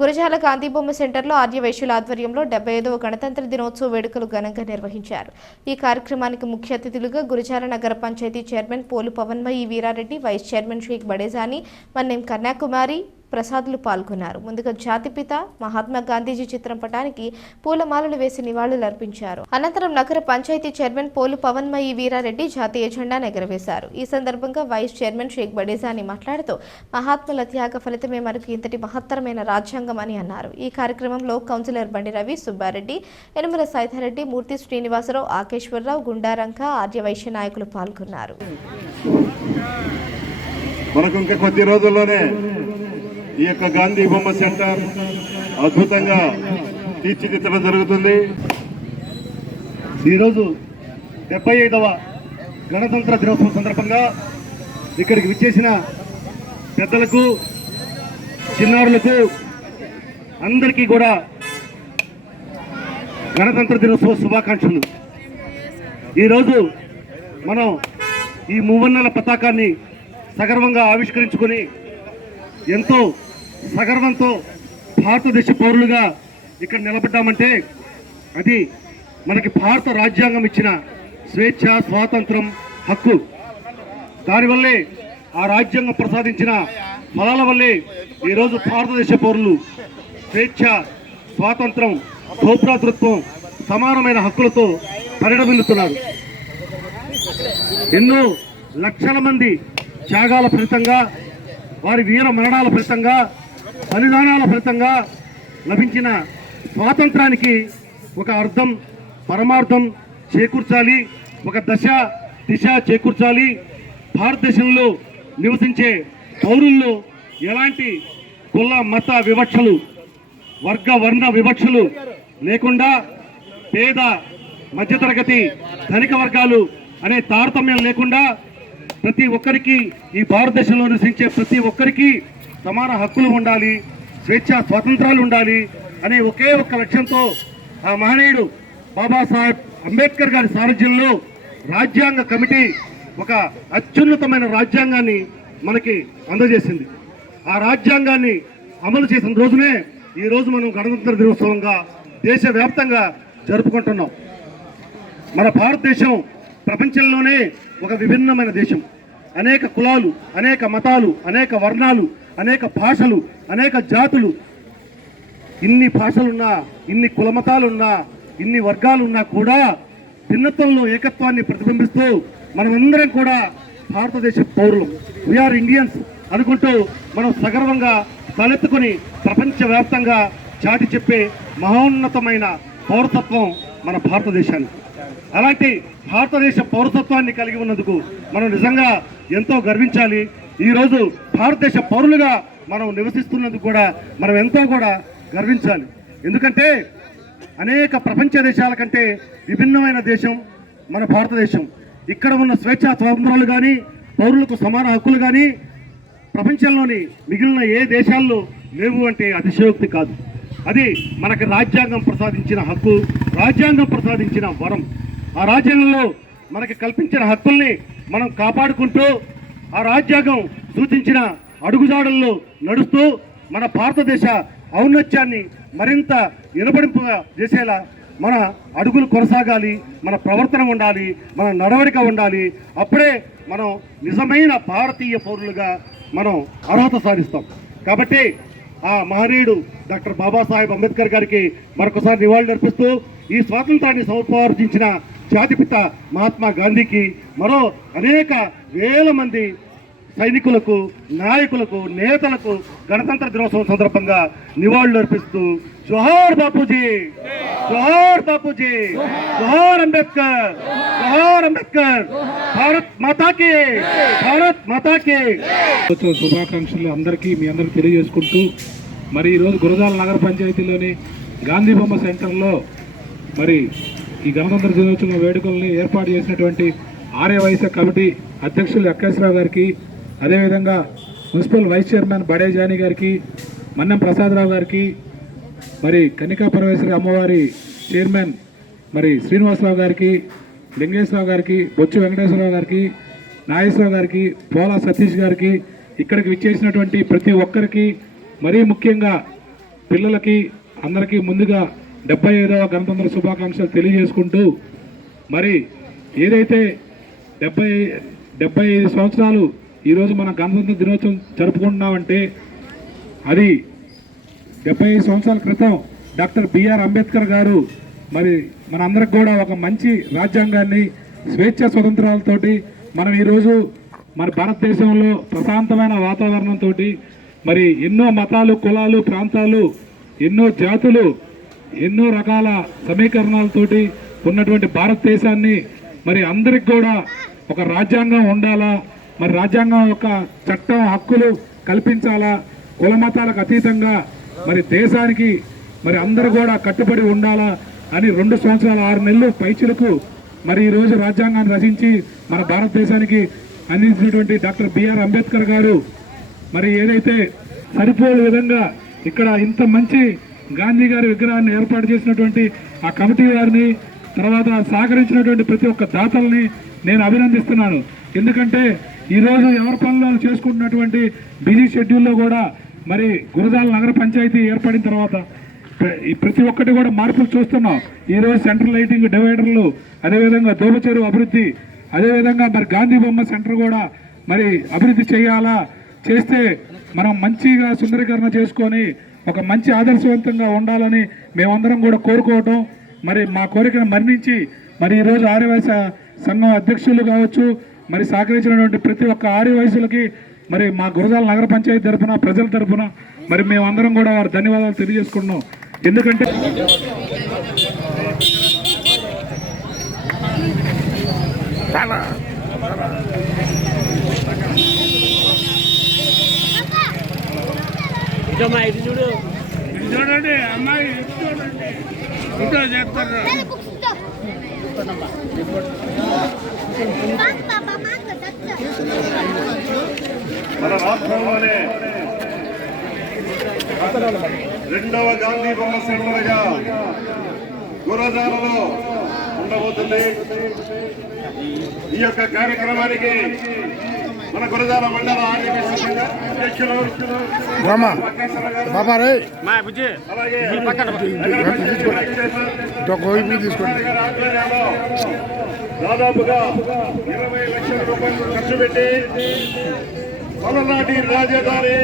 గురజాల గాంధీ సెంటర్లో ఆర్యవైశ్యుల ఆధ్వర్యంలో డెబ్బై ఐదవ గణతంత్ర దినోత్సవ వేడుకలు ఘనంగా నిర్వహించారు. ఈ కార్యక్రమానికి ముఖ్య అతిథులుగా గురజాల నగర panchayat chairman Polu Pavanmayi Veerareddy vice chairman Sheikh Badejani Mannem Kanyakumari ప్రసాదులు పాల్గొన్నారు. ముందుగా జాతిపిత మహాత్మా గాంధీజీ చిత్రం పటానికి పూలమాలలు వేసి నివాళులు అర్పించారు. అనంతరం నగర పంచాయతీ చైర్మన్ పోలు పవన్మయి వీరారెడ్డి జాతీయ జెండాను ఎగరవేశారు ఈ సందర్భంగా వైస్ చైర్మన్ షేక్ బడేజాని మాట్లాడుతూ మహాత్ముల త్యాగ ఫలితమే మనకు ఇంతటి మహత్తరమైన రాజ్యాంగం అని అన్నారు. ఈ కార్యక్రమంలో కౌన్సిలర్ బండి రవి సుబ్బారెడ్డి ఎనుమల సైతారెడ్డి మూర్తి శ్రీనివాసరావు ఆకేశ్వరరావు గుండారంక ఆర్యవైశ్య నాయకులు పాల్గొన్నారు. మనకు ఇంకా కొద్ది రోజుల్లోనే ఈ యొక్క గాంధీ బొమ్మ సెంటర్ అద్భుతంగా తీర్చిదిద్దడం జరుగుతుంది. ఈరోజు డెబ్బై ఐదవ గణతంత్ర దినోత్సవం సందర్భంగా ఇక్కడికి విచ్చేసిన పెద్దలకు చిన్నారులకు అందరికీ కూడా గణతంత్ర దినోత్సవ శుభాకాంక్షలు. ఈరోజు మనం ఈ మూవన్నల పతాకాన్ని సగర్వంగా ఆవిష్కరించుకొని ఎంతో సగర్వంతో భారతదేశ పౌరులుగా ఇక్కడ నిలబడ్డామంటే అది మనకి భారత రాజ్యాంగం ఇచ్చిన స్వేచ్ఛ స్వాతంత్రం హక్కు. దానివల్లే ఆ రాజ్యాంగం ప్రసాదించిన ఫలాల వల్లే ఈరోజు భారతదేశ పౌరులు స్వేచ్ఛ స్వాతంత్రం భూప్రాతృత్వం సమానమైన హక్కులతో పరిణమిల్లుతున్నారు. ఎన్నో లక్షల మంది త్యాగాల ఫలితంగా వారి వీర మరణాల ఫలితంగా బలిదానాల ఫలితంగా లభించిన స్వాతంత్రానికి ఒక అర్థం పరమార్థం చేకూర్చాలి ఒక దశ దిశ చేకూర్చాలి. భారతదేశంలో నివసించే పౌరుల్లో ఎలాంటి కుల మత వివక్షలు వర్గ వర్ణ వివక్షలు లేకుండా పేద మధ్యతరగతి ధనిక వర్గాలు అనే తారతమ్యం లేకుండా ప్రతి ఒక్కరికి ఈ భారతదేశంలో నివసించే ప్రతి ఒక్కరికి సమాన హక్కులు ఉండాలి స్వేచ్ఛ స్వాతంత్రాలు ఉండాలి అనే ఒకే ఒక్క లక్ష్యంతో ఆ మహనీయుడు బాబాసాహెబ్ అంబేద్కర్ గారి సారథ్యంలో రాజ్యాంగ కమిటీ ఒక అత్యున్నతమైన రాజ్యాంగాన్ని మనకి అందజేసింది. ఆ రాజ్యాంగాన్ని అమలు చేసిన రోజునే ఈ రోజు మనం గణతంత్ర దినోత్సవంగా దేశవ్యాప్తంగా జరుపుకుంటున్నాం. మన భారతదేశం ప్రపంచంలోనే ఒక విభిన్నమైన దేశం. అనేక కులాలు అనేక మతాలు అనేక వర్ణాలు అనేక భాషలు అనేక జాతులు. ఇన్ని భాషలున్నా ఇన్ని కులమతాలున్నా ఇన్ని వర్గాలున్నా కూడా భిన్నత్వంలో ఏకత్వాన్ని ప్రతిబింబిస్తూ మనమందరం కూడా భారతదేశ పౌరులు. వీఆర్ ఇండియన్స్ అనుకుంటూ మనం సగర్వంగా తలెత్తుకొని ప్రపంచవ్యాప్తంగా చాటి చెప్పే మహోన్నతమైన పౌరతత్వం మన భారతదేశానికి. అలాంటి భారతదేశ పౌరసత్వాన్ని కలిగి ఉన్నందుకు మనం నిజంగా ఎంతో గర్వించాలి. ఈరోజు భారతదేశ పౌరులుగా మనం నివసిస్తున్నందుకు కూడా మనం ఎంతో కూడా గర్వించాలి. ఎందుకంటే అనేక ప్రపంచ దేశాల కంటే విభిన్నమైన దేశం మన భారతదేశం. ఇక్కడ ఉన్న స్వేచ్ఛా స్వాతంత్రాలు కానీ పౌరులకు సమాన హక్కులు కానీ ప్రపంచంలోని మిగిలిన ఏ దేశాల్లో లేవు అంటే అతిశయోక్తి కాదు. అది మనకి రాజ్యాంగం ప్రసాదించిన హక్కు రాజ్యాంగం ప్రసాదించిన వరం. ఆ రాజ్యాంగంలో మనకి కల్పించిన హక్కుల్ని మనం కాపాడుకుంటూ ఆ రాజ్యాంగం సూచించిన అడుగుజాడల్లో నడుస్తూ మన భారతదేశ ఔన్నత్యాన్ని మరింత వినబడింపుగా చేసేలా మన అడుగులు కొనసాగాలి మన ప్రవర్తన ఉండాలి మన నడవడిక ఉండాలి. అప్పుడే మనం నిజమైన భారతీయ పౌరులుగా మనం అర్హత సాధిస్తాం. కాబట్టి ఆ మహనీయుడు డాక్టర్ బాబాసాహెబ్ అంబేద్కర్ గారికి మరొకసారి నివాళులు అర్పిస్తూ ఈ స్వాతంత్రాన్ని సముపార్జించిన జాతిపిత మహాత్మా గాంధీకి మరో అనేక వేల మంది సైనికులకు నాయకులకు నేతలకు గణతంత్ర దినోత్సవం సందర్భంగా నివాళులు అర్పిస్తూ జోహార్ బాపూజీ! జోహార్ బాపూజీ! జోహార్ అంబేద్కర్! జోహార్ అంబేద్కర్! భారత్ మాతాకి! భారత్ మాతాకి! శుభాకాంక్షలు అందరికీ మీ అందరికి తెలియజేసుకుంటూ మరి ఈరోజు గురజాల నగర పంచాయతీలోని గాంధీ బొమ్మ సెంటర్లో మరి ఈ గణతంత్ర దినోత్సవ వేడుకల్ని ఏర్పాటు చేసినటువంటి ఆర్యవైశ్య కమిటీ అధ్యక్షులు అక్కేశ్వరరావు గారికి అదేవిధంగా municipal vice chairman Bade Jani గారికి మన్నం ప్రసాదరావు గారికి మరి కనికా పరమేశ్వరి అమ్మవారి చైర్మన్ మరి శ్రీనివాసరావు గారికి లింగేశ్వరరావు గారికి బొచ్చు వెంకటేశ్వరరావు గారికి నాగేశ్వరరావు గారికి పోలా సతీష్ గారికి ఇక్కడికి విచ్చేసినటువంటి ప్రతి ఒక్కరికి మరీ ముఖ్యంగా పిల్లలకి అందరికీ ముందుగా డెబ్బై ఐదవ గణతంత్ర శుభాకాంక్షలు తెలియజేసుకుంటూ మరి ఏదైతే డెబ్బై డెబ్బై ఐదు సంవత్సరాలు ఈరోజు మన గణతంత్ర దినోత్సవం జరుపుకుంటున్నామంటే అది డెబ్బై ఐదు సంవత్సరాల క్రితం డాక్టర్ బిఆర్ అంబేద్కర్ గారు మరి మనందరికి కూడా ఒక మంచి రాజ్యాంగాన్ని స్వేచ్ఛ స్వతంత్రాలతోటి మనం ఈరోజు మన భారతదేశంలో ప్రశాంతమైన వాతావరణంతో మరి ఎన్నో మతాలు కులాలు ప్రాంతాలు ఎన్నో జాతులు ఎన్నో రకాల సమీకరణాలతోటి ఉన్నటువంటి భారతదేశాన్ని మరి అందరికి కూడా ఒక రాజ్యాంగం ఉండాలా? మరి రాజ్యాంగం యొక్క చట్టం హక్కులు కల్పించాలా? కులమతాలకు అతీతంగా మరి దేశానికి మరి అందరూ కూడా కట్టుబడి ఉండాలా? అని రెండు సంవత్సరాల ఆరు నెలలు పైచులకు మరి ఈరోజు రాజ్యాంగాన్ని రచించి మన భారతదేశానికి అందించినటువంటి డాక్టర్ బిఆర్ అంబేద్కర్ గారు మరి ఏదైతే సరిపోయే విధంగా ఇక్కడ ఇంత మంచి గాంధీ గారి విగ్రహాన్ని ఏర్పాటు చేసినటువంటి ఆ కమిటీ వారిని తర్వాత సహకరించినటువంటి ప్రతి ఒక్క దాతల్ని నేను అభినందిస్తున్నాను. ఎందుకంటే ఈరోజు ఎవరి పనులు చేసుకుంటున్నటువంటి బిజీ షెడ్యూల్లో కూడా మరి గురజాల నగర పంచాయతీ ఏర్పడిన తర్వాత ఈ ప్రతి ఒక్కటి కూడా మార్పులు చూస్తున్నాం. ఈరోజు సెంట్రల్ లైటింగ్ డివైడర్లు అదేవిధంగా దోబచెరు అభివృద్ధి అదేవిధంగా మరి గాంధీ బొమ్మ సెంటర్ కూడా మరి అభివృద్ధి చేయాలా చేస్తే మనం మంచిగా సుందరీకరణ చేసుకొని ఒక మంచి ఆదర్శవంతంగా ఉండాలని మేమందరం కూడా కోరుకోవటం. మరి మా కోరికను మరణించి మరి ఈరోజు ఆర్యవైశ్య సంఘం అధ్యక్షులు కావచ్చు మరి సహకరించినటువంటి ప్రతి ఒక్క ఆర్యవయసులకి మరి మా గురజాల నగర పంచాయతీ తరఫున ప్రజల తరఫున మరి మేమందరం కూడా వారి ధన్యవాదాలు తెలియజేసుకుంటున్నాం. ఎందుకంటే ఇదమ్మా ఇది చూడు. చూడండి అమ్మాయి చూడండి. ఇంట్లో చేస్తారు? మన రాష్ట్రంలోనే రెండవ గాంధీ బొమ్మ సెంటర్గా గురజాలలో ఉండబోతుంది. ఈ యొక్క కార్యక్రమానికి మన గురజాల మండల ఆర్యవేశ సంఘ అధ్యక్షులు పక్కేశ్వర గారు, మా బుజ్జి అలాగే నగర పంచాయతీ వైస్ చైర్మన్ గారి ఆధ్వర్యంలో దాదాపుగా ఇరవై లక్షల రూపాయలు ఖర్చు పెట్టి పలనాటి రాజధాని